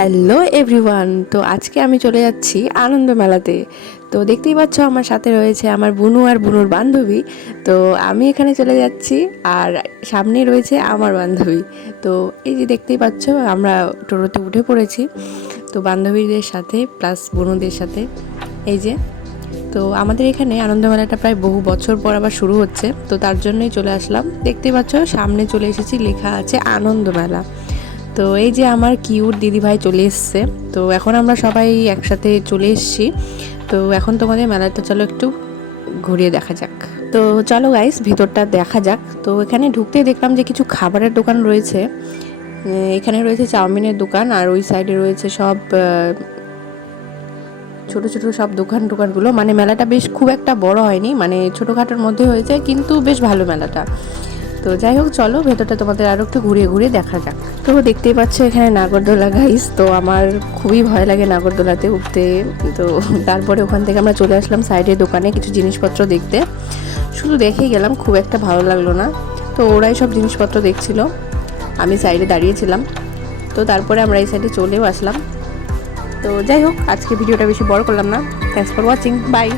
Hello everyone, তো আজকে আমি চলে যাচ্ছি আনন্দ মেলাতে। তো দেখতেই পাচ্ছ আমার সাথে রয়েছে আমার বুনু আর বুনুর বান্ধবী। তো আমি এখানে চলে যাচ্ছি আর সামনে রয়েছে আমার বান্ধবী। তো এই যে দেখতেই পাচ্ছ, আমরা টোটোতে উঠে পড়েছি। তো বান্ধবীদের সাথে প্লাস বুনুদের সাথে। এই যে, তো আমাদের এখানে আনন্দমেলাটা প্রায় বহু বছর পর আবার শুরু হচ্ছে। তো তার জন্যই চলে আসলাম। দেখতেই পাচ্ছ, সামনে চলে এসেছি, লেখা আছে আনন্দমেলা তো এই যে আমার কিউট দিদিভাই চলে এসছে, তো এখন আমরা সবাই একসাথে চলে এসেছি। তো এখন তোমাদের মেলাটা চলো একটু ঘুরিয়ে দেখা যাক। তো চলো গাইস ভিতরটা দেখা যাক। তো এখানে ঢুকতেই দেখলাম যে কিছু খাবারের দোকান রয়েছে। এখানে রয়েছে চাউমিনের দোকান আর ওই সাইডে রয়েছে সব ছোট ছোট সব দোকান টোকানগুলো। মানে মেলাটা বেশ খুব একটা বড় হয়নি মানে ছোটোখাটোর মধ্যে হয়েছে, কিন্তু বেশ ভালো মেলাটা। তো যাই হোক, চলো, ভেতরটা তোমাদের আরও একটু ঘুরিয়ে ঘুরিয়ে দেখা যাক। তো দেখতেই পাচ্ছ এখানে নাগরদোলা গাইস তো আমার খুবই ভয় লাগে নাগরদোলাতে উঠতে। তো তারপরে ওখান থেকে আমরা চলে আসলাম সাইডের দোকানে কিছু জিনিসপত্র দেখতে। শুধু দেখেই গেলাম, খুব একটা ভালো লাগল না। তো ওরাই সব জিনিসপত্র দেখছিল। আমি সাইডে দাঁড়িয়েছিলাম। তো তারপরে আমরা এই সাইডে চলেও আসলাম। তো যাই হোক, আজকে ভিডিওটা বেশি বড় করলাম না। Thanks for watching by